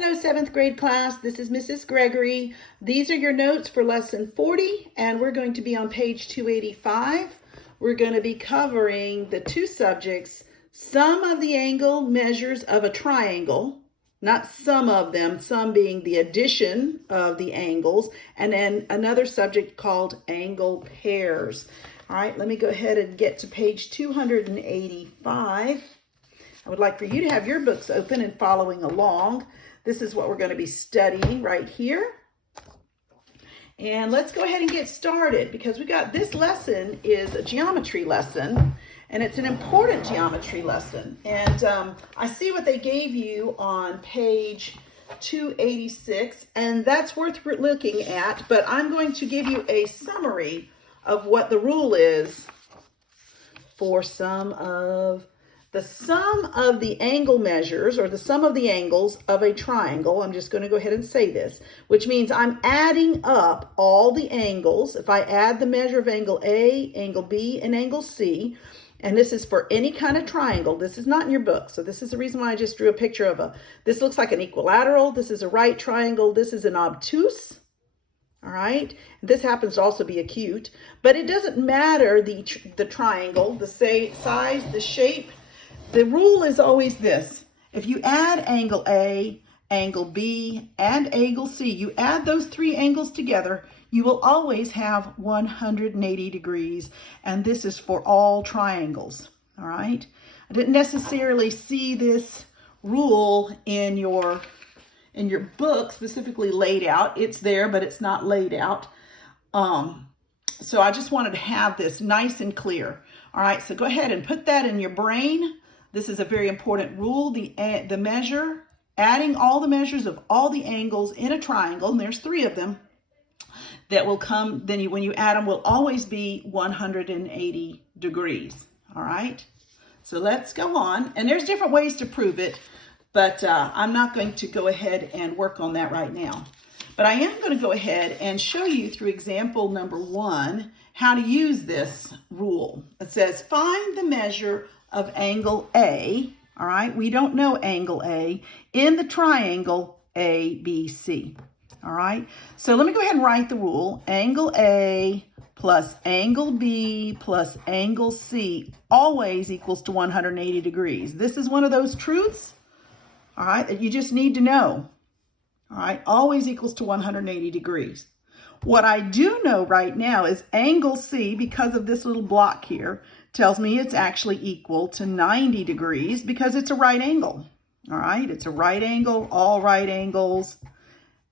Hello, 7th grade class. This is Mrs. Gregory. These are your notes for lesson 40, and we're going to be on page 285. We're going to be covering the two subjects, sum of the angle measures of a triangle, not some of them, some being the addition of the angles, and then another subject called angle pairs. All right, let me go ahead and get to page 285. I would like for you to have your books open and following along. This is what we're going to be studying right here. And let's go ahead and get started because this lesson is a geometry lesson, and it's an important geometry lesson. And I see what they gave you on page 286, and that's worth looking at, but I'm going to give you a summary of what the rule is for the sum of the angle measures, or the sum of the angles of a triangle. I'm just going to go ahead and say this, which means I'm adding up all the angles. If I add the measure of angle A, angle B, and angle C, and this is for any kind of triangle. This is not in your book, so this is the reason why I just drew a picture of this looks like an equilateral. This is a right triangle. This is an obtuse. All right, this happens to also be acute, but it doesn't matter the triangle, the size, the shape. The rule is always this: if you add angle A, angle B, and angle C, you add those three angles together, you will always have 180 degrees, and this is for all triangles. All right, I didn't necessarily see this rule in your book specifically laid out. It's there, but it's not laid out. So I just wanted to have this nice and clear. All right, so go ahead and put that in your brain. This is a very important rule. The measure, adding all the measures of all the angles in a triangle, and there's three of them, that will come, when you add them, will always be 180 degrees. All right, so let's go on. And there's different ways to prove it, but I'm not going to go ahead and work on that right now. But I am going to go ahead and show you through example number 1 how to use this rule. It says, find the measure of angle A, all right? We don't know angle A, in the triangle ABC, all right? So let me go ahead and write the rule. Angle A plus angle B plus angle C always equals to 180 degrees. This is one of those truths, all right, that you just need to know, all right? Always equals to 180 degrees. What I do know right now is angle C, because of this little block here, tells me it's actually equal to 90 degrees because it's a right angle. All right, it's a right angle. All right angles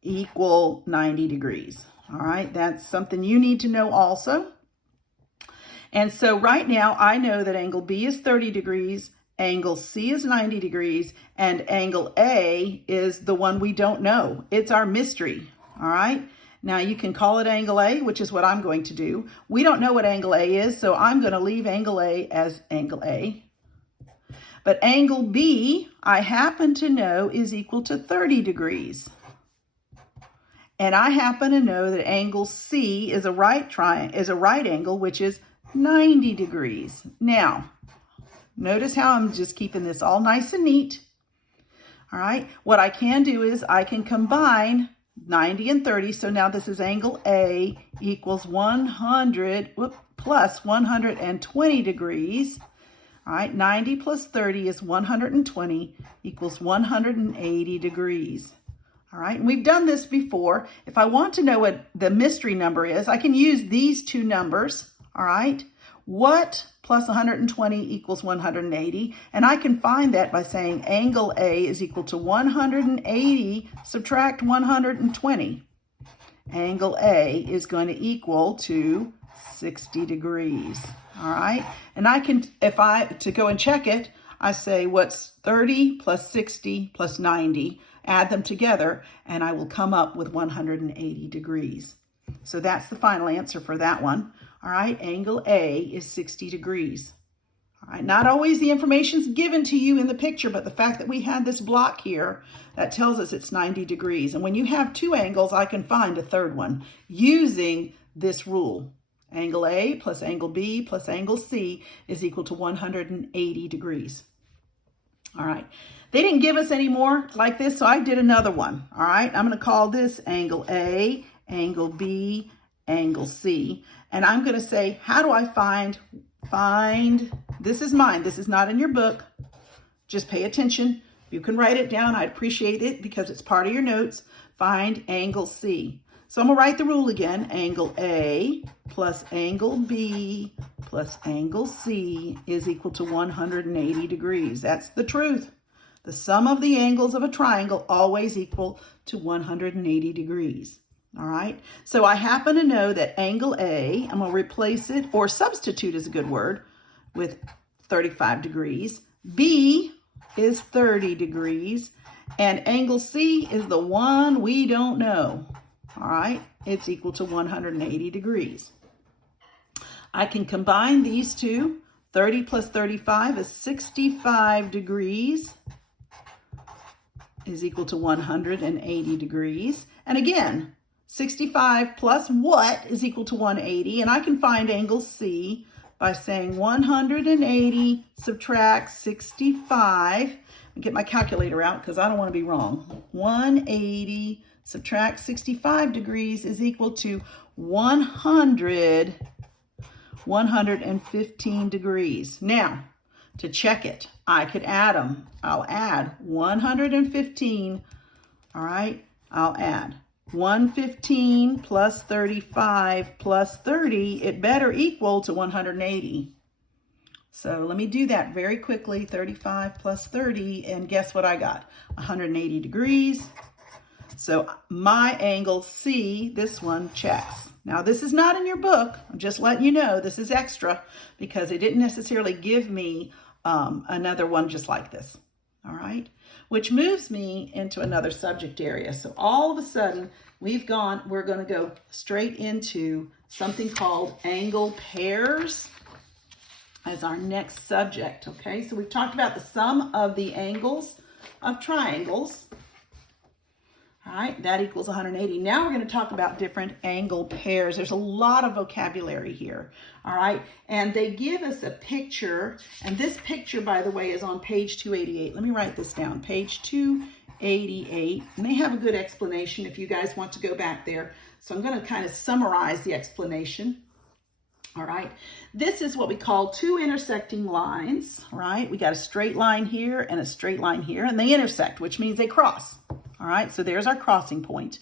equal 90 degrees. All right, that's something you need to know also. And so right now I know that angle B is 30 degrees, angle C is 90 degrees, and angle A is the one we don't know. It's our mystery. All right. Now you can call it angle A, which is what I'm going to do. We don't know what angle A is, so I'm going to leave angle A as angle A. But angle B, I happen to know, is equal to 30 degrees. And I happen to know that angle C is a right angle, which is 90 degrees. Now, notice how I'm just keeping this all nice and neat. All right, what I can do is I can combine 90 and 30, so now this is angle A equals 100 plus 120 degrees. All right, 90 plus 30 is 120 equals 180 degrees. All right, and we've done this before. If I want to know what the mystery number is, I can use these two numbers. All right, what plus 120 equals 180, and I can find that by saying angle A is equal to 180 subtract 120. Angle A is going to equal to 60 degrees. All right, and I can, to go and check it, I say what's 30 plus 60 plus 90, add them together, and I will come up with 180 degrees. So that's the final answer for that one. All right, angle A is 60 degrees. All right, not always the information's given to you in the picture, but the fact that we had this block here, that tells us it's 90 degrees. And when you have two angles, I can find a third one using this rule. Angle A plus angle B plus angle C is equal to 180 degrees. All right. They didn't give us any more like this, so I did another one. All right. I'm going to call this angle A, angle B, angle C. And I'm going to say, how do I find, this is mine. This is not in your book. Just pay attention. If you can write it down, I'd appreciate it because it's part of your notes. Find angle C. So I'm going to write the rule again. Angle A plus angle B plus angle C is equal to 180 degrees. That's the truth. The sum of the angles of a triangle always equal to 180 degrees. All right. So I happen to know that angle A, I'm going to replace it, or substitute is a good word, with 35 degrees. B is 30 degrees. And angle C is the one we don't know. All right. It's equal to 180 degrees. I can combine these two. 30 plus 35 is 65 degrees is equal to 180 degrees. And again, 65 plus what is equal to 180? And I can find angle C by saying 180 subtract 65. And get my calculator out because I don't want to be wrong. 180 subtract 65 degrees is equal to 115 degrees. Now, to check it, I could add them. I'll add 115. All right, I'll add 115 plus 35 plus 30. It better equal to 180. So let me do that very quickly. 35 plus 30, and guess what I got? 180 degrees. So my angle C, this one, checks. Now this is not in your book. I'm just letting you know this is extra because they didn't necessarily give me another one just like this. All right, which moves me into another subject area. So all of a sudden we're going to go straight into something called angle pairs as our next subject. Okay, so we've talked about the sum of the angles of triangles. All right, that equals 180. Now we're going to talk about different angle pairs. There's a lot of vocabulary here. All right, and they give us a picture, and this picture, by the way, is on page 288. Let me write this down, page 288, and they have a good explanation if you guys want to go back there. So I'm going to kind of summarize the explanation. All right, this is what we call two intersecting lines. All right, we got a straight line here and a straight line here, and they intersect, which means they cross. All right, so there's our crossing point.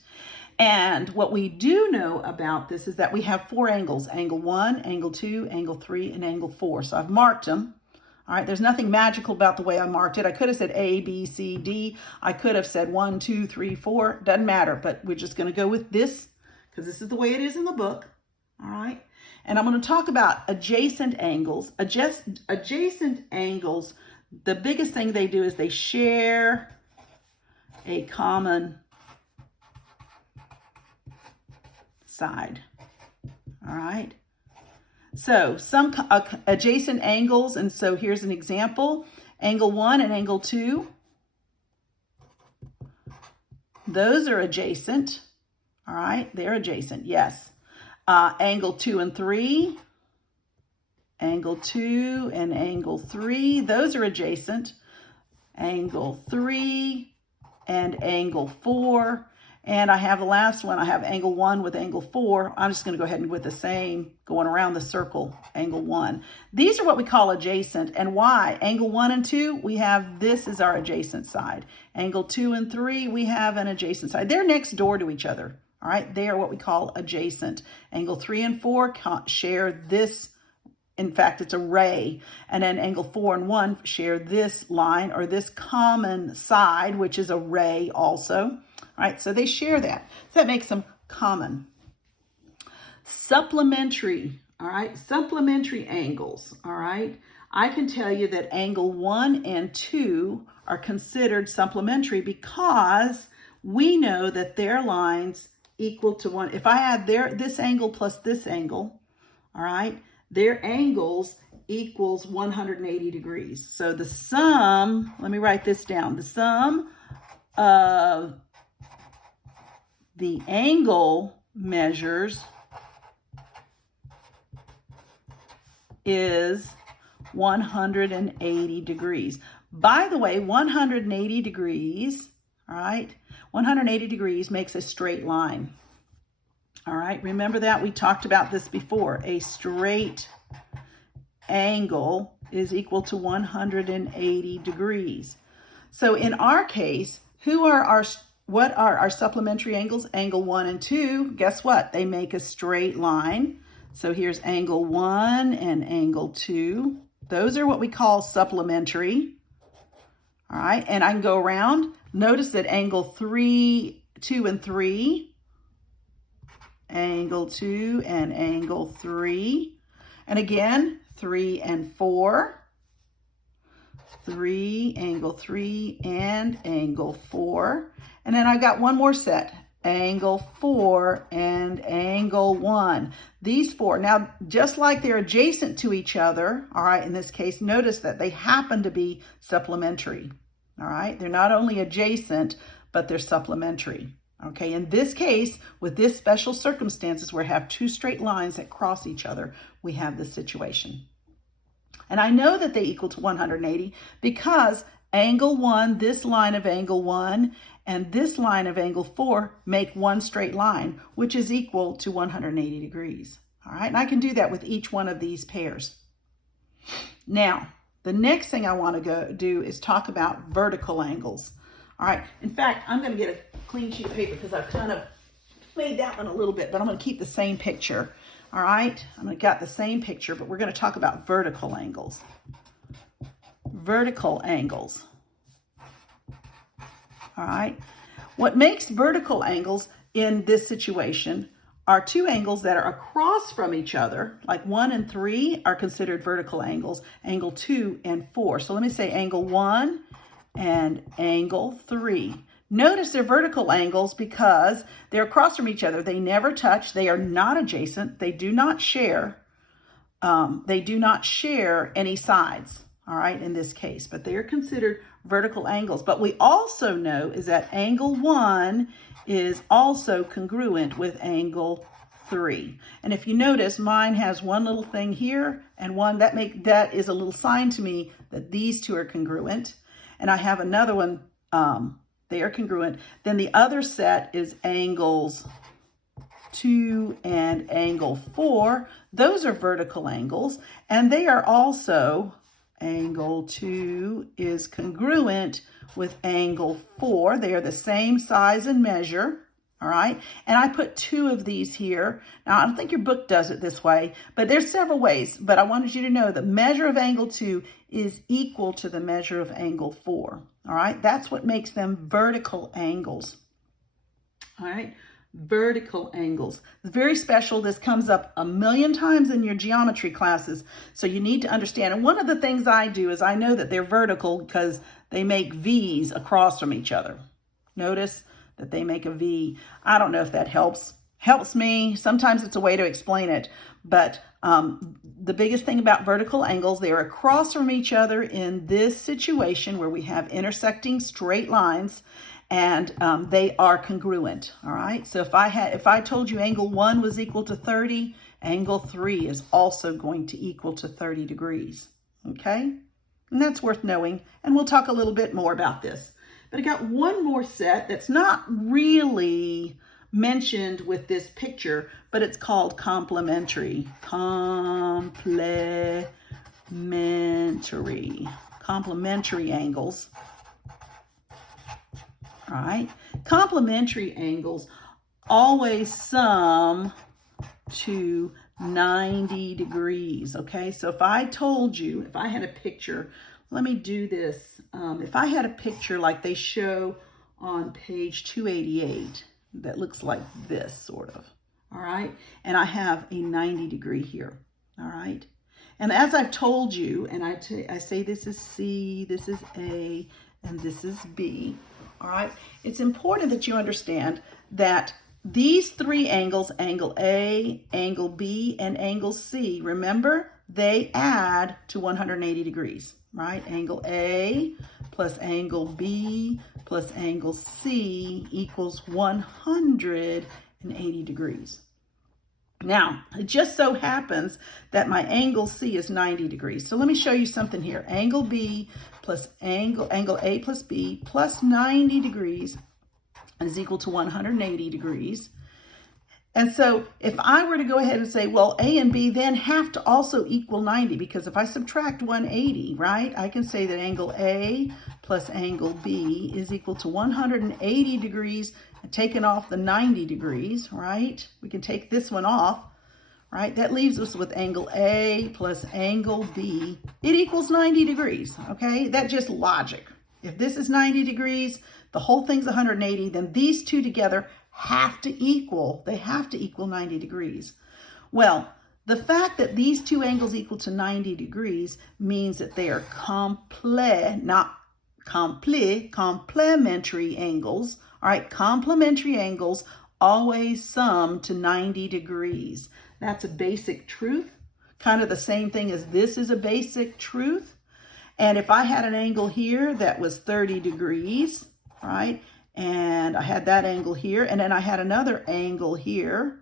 And what we do know about this is that we have four angles, angle 1, angle 2, angle 3, and angle 4. So I've marked them. All right, there's nothing magical about the way I marked it. I could have said A, B, C, D. I could have said 1, 2, 3, 4. Doesn't matter, but we're just going to go with this because this is the way it is in the book. All right, and I'm going to talk about adjacent angles. Adjacent angles, the biggest thing they do is they share a common side. All right. So some adjacent angles, and so here's an example. Angle 1 and angle 2. Those are adjacent. All right, they're adjacent, yes. Angle 2 and 3. Angle 2 and angle 3. Those are adjacent. Angle 3 and angle 4. And I have the last one. I have angle 1 with angle 4. I'm just going to go ahead and with the same going around the circle, angle 1. These are what we call adjacent. And why? Angle 1 and 2, we have this is our adjacent side. Angle 2 and 3, we have an adjacent side. They're next door to each other. All right, they are what we call adjacent. Angle 3 and 4 share this. In fact, it's a ray. And then angle 4 and 1 share this line or this common side, which is a ray also. All right, so they share that. So that makes them common. Supplementary, all right, supplementary angles, all right. I can tell you that angle 1 and 2 are considered supplementary because we know that their lines equal to 1. If I add this angle plus this angle, all right, their angles equals 180 degrees. So the sum, let me write this down. The sum of the angle measures is 180 degrees. By the way, 180 degrees, all right, 180 degrees makes a straight line. All right, remember that? We talked about this before. A straight angle is equal to 180 degrees. So in our case, what are our supplementary angles? Angle 1 and 2, guess what? They make a straight line. So here's angle 1 and angle 2. Those are what we call supplementary. All right, and I can go around. Notice that angle 2 and 3, angle 2 and angle 3, and again, 3 and 4, 3, angle 3, and angle 4. And then I've got one more set, angle 4 and angle 1. These four, now just like they're adjacent to each other, all right, in this case, notice that they happen to be supplementary, all right? They're not only adjacent, but they're supplementary. Okay, in this case, with this special circumstances where we have two straight lines that cross each other, we have this situation. And I know that they equal to 180 because angle 1, this line of angle 1, and this line of angle 4 make one straight line, which is equal to 180 degrees. All right, and I can do that with each one of these pairs. Now, the next thing I want to do is talk about vertical angles. All right, in fact, I'm going to get a clean sheet of paper because I've kind of made that one a little bit, but I'm going to keep the same picture. All right, I've got the same picture, but we're going to talk about vertical angles. Vertical angles. All right, what makes vertical angles in this situation are two angles that are across from each other, like 1 and 3 are considered vertical angles, angle 2 and 4. So let me say angle 1 and angle 3. Notice they're vertical angles because they're across from each other. They never touch. They are not adjacent. They do not share. Any sides, all right, in this case, but they are considered vertical angles. But we also know is that angle 1 is also congruent with angle 3. And if you notice, mine has one little thing here and one that is a little sign to me that these two are congruent. And I have another one, they are congruent. Then the other set is angles 2 and angle 4. Those are vertical angles, and they are also, angle 2 is congruent with angle 4. They are the same size and measure, all right? And I put 2 of these here. Now, I don't think your book does it this way, but there's several ways. But I wanted you to know the measure of angle 2 is equal to the measure of angle 4, all right? That's what makes them vertical angles, all right? Vertical angles. It's very special. This comes up a million times in your geometry classes, so you need to understand. And one of the things I do is I know that they're vertical because they make V's across from each other. Notice that they make a V. I don't know if that helps me. Sometimes it's a way to explain it, but the biggest thing about vertical angles, they are across from each other in this situation where we have intersecting straight lines, and they are congruent, all right? So if I told you angle 1 was equal to 30, angle 3 is also going to equal to 30 degrees, okay? And that's worth knowing, and we'll talk a little bit more about this. But I got one more set that's not really mentioned with this picture, but it's called complementary. Complementary angles. All right, complementary angles always sum to 90 degrees, okay? So if I told you, if I had a picture, let me do this. If I had a picture like they show on page 288 that looks like this sort of, all right? And I have a 90 degree here, all right? And as I've told you, and I say this is C, this is A, and this is B, all right? It's important that you understand that these three angles, angle A, angle B, and angle C, remember, they add to 180 degrees, right? Angle A plus angle B plus angle C equals 180 degrees. Now, it just so happens that my angle C is 90 degrees. So let me show you something here. Angle B plus angle A plus B plus 90 degrees is equal to 180 degrees. And so if I were to go ahead and say, well, A and B then have to also equal 90, because if I subtract 180, right, I can say that angle A plus angle B is equal to 180 degrees, and taking off the 90 degrees, right? We can take this one off, right? That leaves us with angle A plus angle B. It equals 90 degrees, okay? That's just logic. If this is 90 degrees, the whole thing's 180, then these two together have to equal 90 degrees. Well, the fact that these two angles equal to 90 degrees means that they are complementary angles. All right, complementary angles always sum to 90 degrees. That's a basic truth, kind of the same thing as this is a basic truth. And if I had an angle here that was 30 degrees, right, and I had that angle here, and then I had another angle here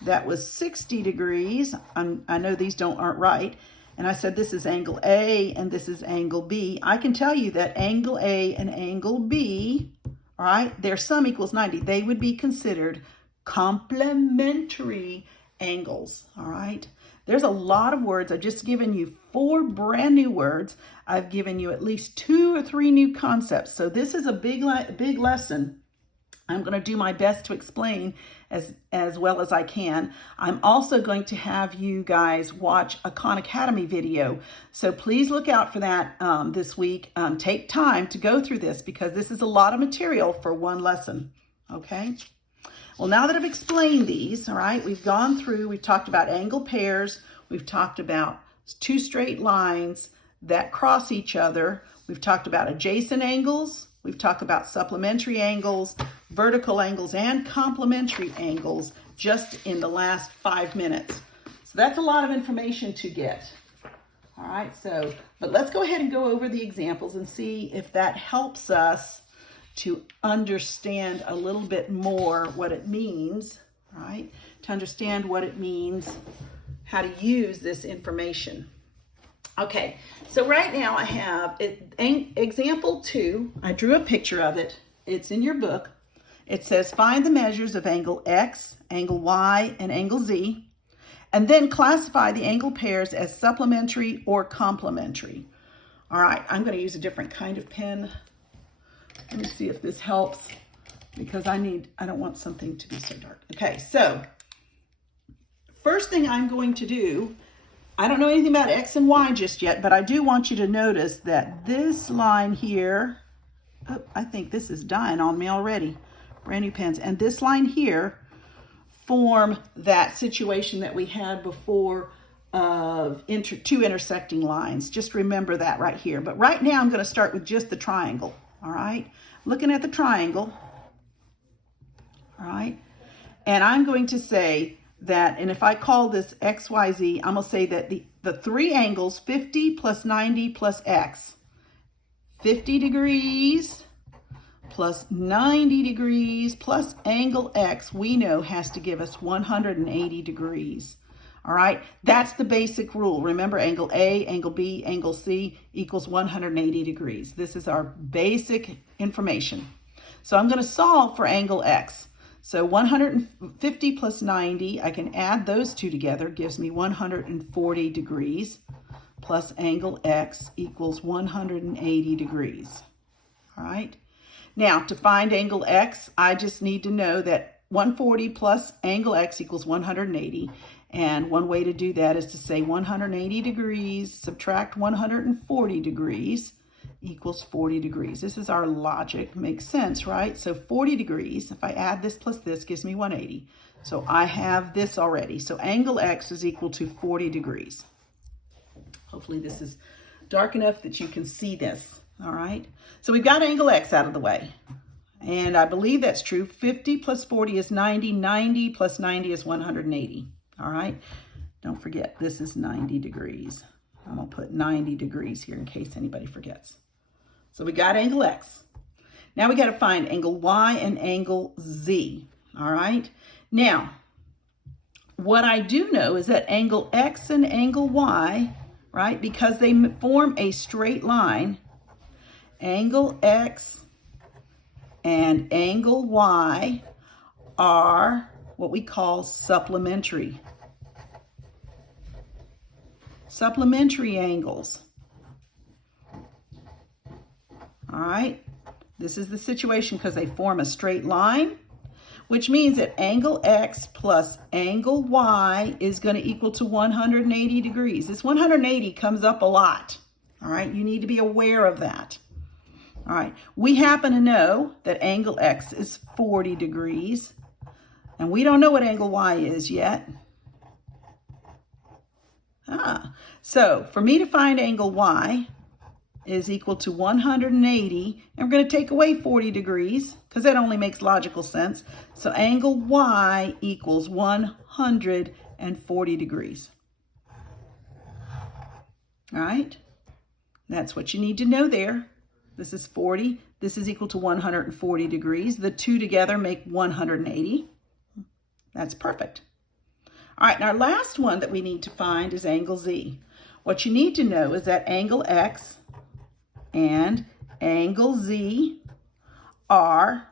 that was 60 degrees. I know these aren't right. And I said this is angle A and this is angle B. I can tell you that angle A and angle B, all right, their sum equals 90. They would be considered complementary angles, all right? There's a lot of words. I've just given you 4 brand new words. I've given you at least 2 or 3 new concepts. So this is a big lesson. I'm going to do my best to explain as well as I can. I'm also going to have you guys watch a Khan Academy video. So please look out for that this week. Take time to go through this because this is a lot of material for one lesson, okay? Well, now that I've explained these, all right, we've talked about angle pairs, we've talked about 2 straight lines that cross each other, we've talked about adjacent angles, we've talked about supplementary angles, vertical angles, and complementary angles just in the last 5 minutes. So that's a lot of information to get. All right, but let's go ahead and go over the examples and see if that helps us to understand a little bit more what it means, right? To understand what it means, how to use this information. Okay, so right now I have example 2. I drew a picture of it. It's in your book. It says find the measures of angle X, angle Y, and angle Z, and then classify the angle pairs as supplementary or complementary. All right, I'm going to use a different kind of pen. Let me see if this helps because I don't want something to be so dark. Okay, so first thing I'm going to do, I don't know anything about X and Y just yet, but I do want you to notice that this line here, oh, I think this is dying on me already, brand new pens, and this line here form that situation that we had before of 2 intersecting lines. Just remember that right here. But right now I'm going to start with just the triangle. All right, looking at the triangle, all right, and I'm going to say that, and if I call this X, Y, Z, I'm going to say that the 3 angles, 50 plus 90 plus X, 50 degrees plus 90 degrees plus angle X, we know has to give us 180 degrees. All right, that's the basic rule. Remember, angle A, angle B, angle C equals 180 degrees. This is our basic information. So I'm going to solve for angle X. So 150 plus 90, I can add those two together, gives me 140 degrees, plus angle X equals 180 degrees. All right, now to find angle X, I just need to know that 140 plus angle X equals 180. And one way to do that is to say 180 degrees, subtract 140 degrees equals 40 degrees. This is our logic. Makes sense, right? So 40 degrees, if I add this plus this, gives me 180. So I have this already. So angle X is equal to 40 degrees. Hopefully this is dark enough that you can see this, all right? So we've got angle X out of the way. And I believe that's true. 50 plus 40 is 90. 90 plus 90 is 180. All right, don't forget, this is 90 degrees. I'm going to put 90 degrees here in case anybody forgets. So we got angle X. Now we got to find angle Y and angle Z. All right, now what I do know is that angle X and angle Y, right, because they form a straight line, angle X and angle Y are what we call supplementary. Supplementary angles. All right, this is the situation because they form a straight line, which means that angle X plus angle Y is going to equal to 180 degrees. This 180 comes up a lot. All right, you need to be aware of that. All right, we happen to know that angle X is 40 degrees, and we don't know what angle Y is yet. So for me to find angle Y is equal to 180, and we're going to take away 40 degrees because that only makes logical sense. So angle Y equals 140 degrees. All right, that's what you need to know there. This is 40. This is equal to 140 degrees. The two together make 180. That's perfect. All right, and our last one that we need to find is angle Z. What you need to know is that angle X and angle Z are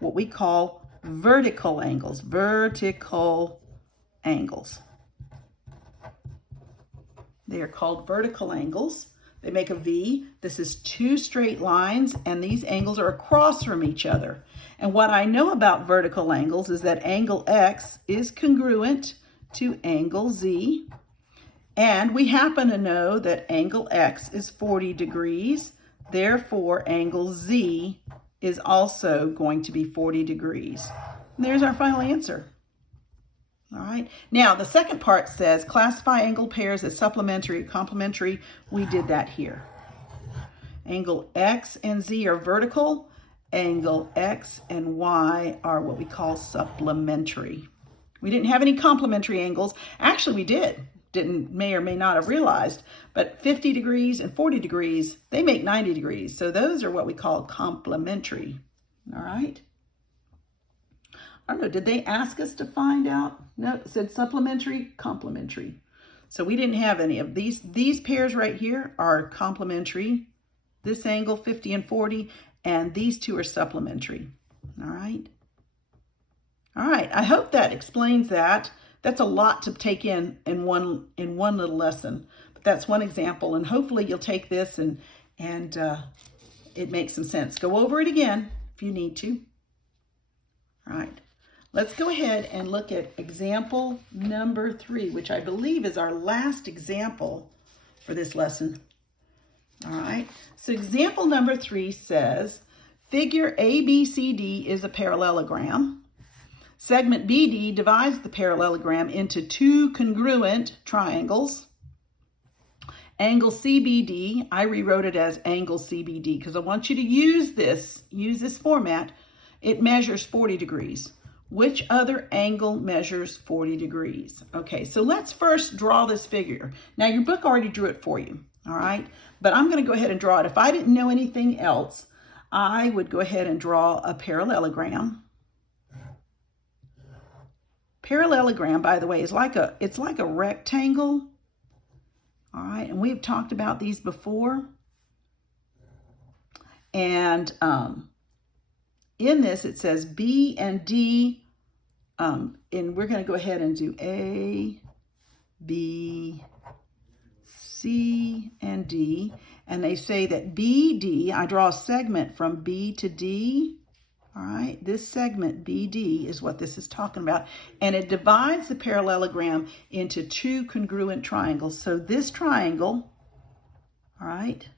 what we call vertical angles. Vertical angles. They are called vertical angles. They make a V. This is two straight lines, and these angles are across from each other. And what I know about vertical angles is that angle X is congruent to angle Z. And we happen to know that angle X is 40 degrees. Therefore, angle Z is also going to be 40 degrees. And there's our final answer. All right. Now, the second part says classify angle pairs as supplementary or complementary. We did that here. Angle X and Z are vertical. Angle X and Y are what we call supplementary. We didn't have any complementary angles. Actually, we did. May or may not have realized, but 50 degrees and 40 degrees, they make 90 degrees. So those are what we call complementary. All right. I don't know, did they ask us to find out? No, it said supplementary, complementary. So we didn't have any of these. These pairs right here are complementary. This angle, 50 and 40, and these two are supplementary. All right. All right, I hope that explains that. That's a lot to take in one little lesson. But that's one example, and hopefully you'll take this and it makes some sense. Go over it again if you need to. All right. Let's go ahead and look at example number 3, which I believe is our last example for this lesson. All right, so example number 3 says, figure ABCD is a parallelogram. Segment BD divides the parallelogram into two congruent triangles. Angle CBD, I rewrote it as angle CBD because I want you to use this format. It measures 40 degrees. Which other angle measures 40 degrees? Okay, so let's first draw this figure. Now, your book already drew it for you, all right? But I'm going to go ahead and draw it. If I didn't know anything else, I would go ahead and draw a parallelogram. Parallelogram, by the way, is like a rectangle, all right? And we've talked about these before. And in this, it says B and D, and we're going to go ahead and do A, B, C, and D. And they say that BD, I draw a segment from B to D. All right, this segment BD is what this is talking about. And it divides the parallelogram into two congruent triangles. So this triangle, all right,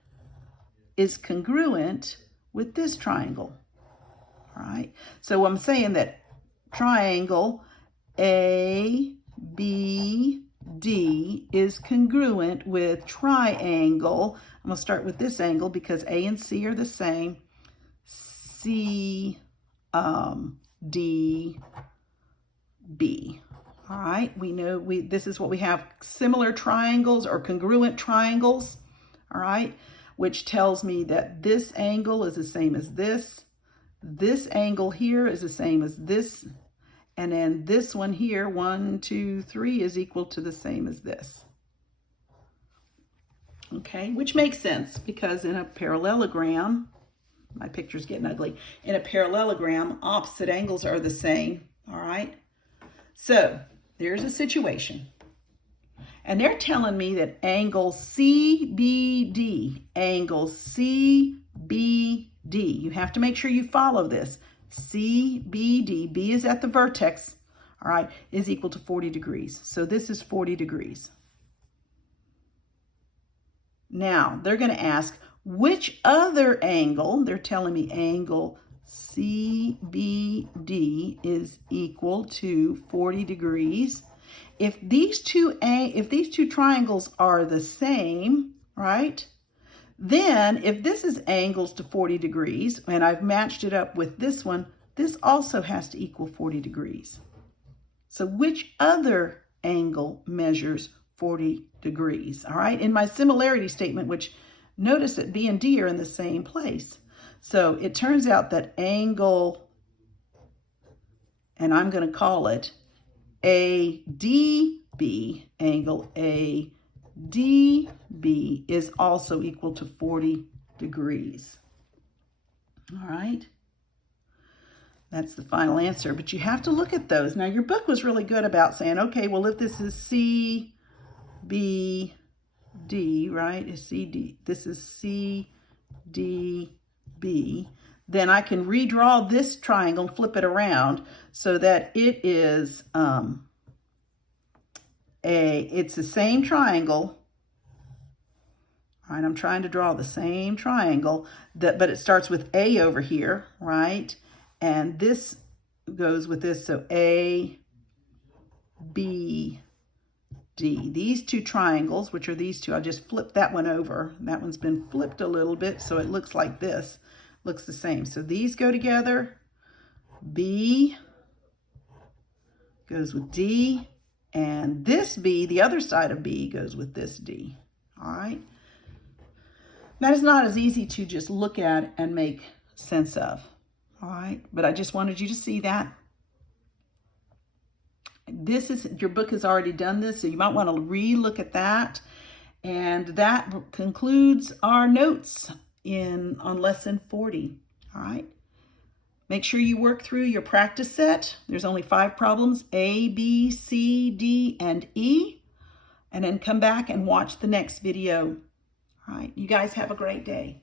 is congruent with this triangle. All right, so I'm saying that triangle ABD is congruent with triangle. I'm going to start with this angle because A and C are the same. CDB. All right, we know this is what we have, similar triangles or congruent triangles. All right, which tells me that this angle is the same as this. This angle here is the same as this. And then this one here, 1, 2, 3, is equal to the same as this. Okay, which makes sense because in a parallelogram, my picture's getting ugly. In a parallelogram, opposite angles are the same, all right? So there's a situation. And they're telling me that angle CBD, you have to make sure you follow this. CBD, B is at the vertex, all right, is equal to 40 degrees. So this is 40 degrees. Now, they're going to ask, which other angle, they're telling me angle CBD is equal to 40 degrees. If these two triangles are the same, right? Then if this is angles to 40 degrees, and I've matched it up with this one, this also has to equal 40 degrees. So which other angle measures 40 degrees, all right? In my similarity statement, which notice that B and D are in the same place. So it turns out that angle, and I'm going to call it ADB, angle ADB is also equal to 40 degrees. All right. That's the final answer, but you have to look at those. Now, your book was really good about saying, okay, well, if this is CBD, right, is CD, this is CDB, then I can redraw this triangle, flip it around so that it is it's the same triangle. All right, I'm trying to draw the same triangle, but it starts with A over here, right? And this goes with this, so A, B, D. These two triangles, which are these two, I'll just flip that one over. That one's been flipped a little bit, so it looks like this. Looks the same. So these go together. B goes with D, and this B, the other side of B, goes with this D. All right. That is not as easy to just look at and make sense of. All right, but I just wanted you to see that. This is, your book has already done this, so you might want to re-look at that. And that concludes our notes on lesson 40. All right. Make sure you work through your practice set. There's only 5 problems, A, B, C, D, and E. And then come back and watch the next video. All right. You guys have a great day.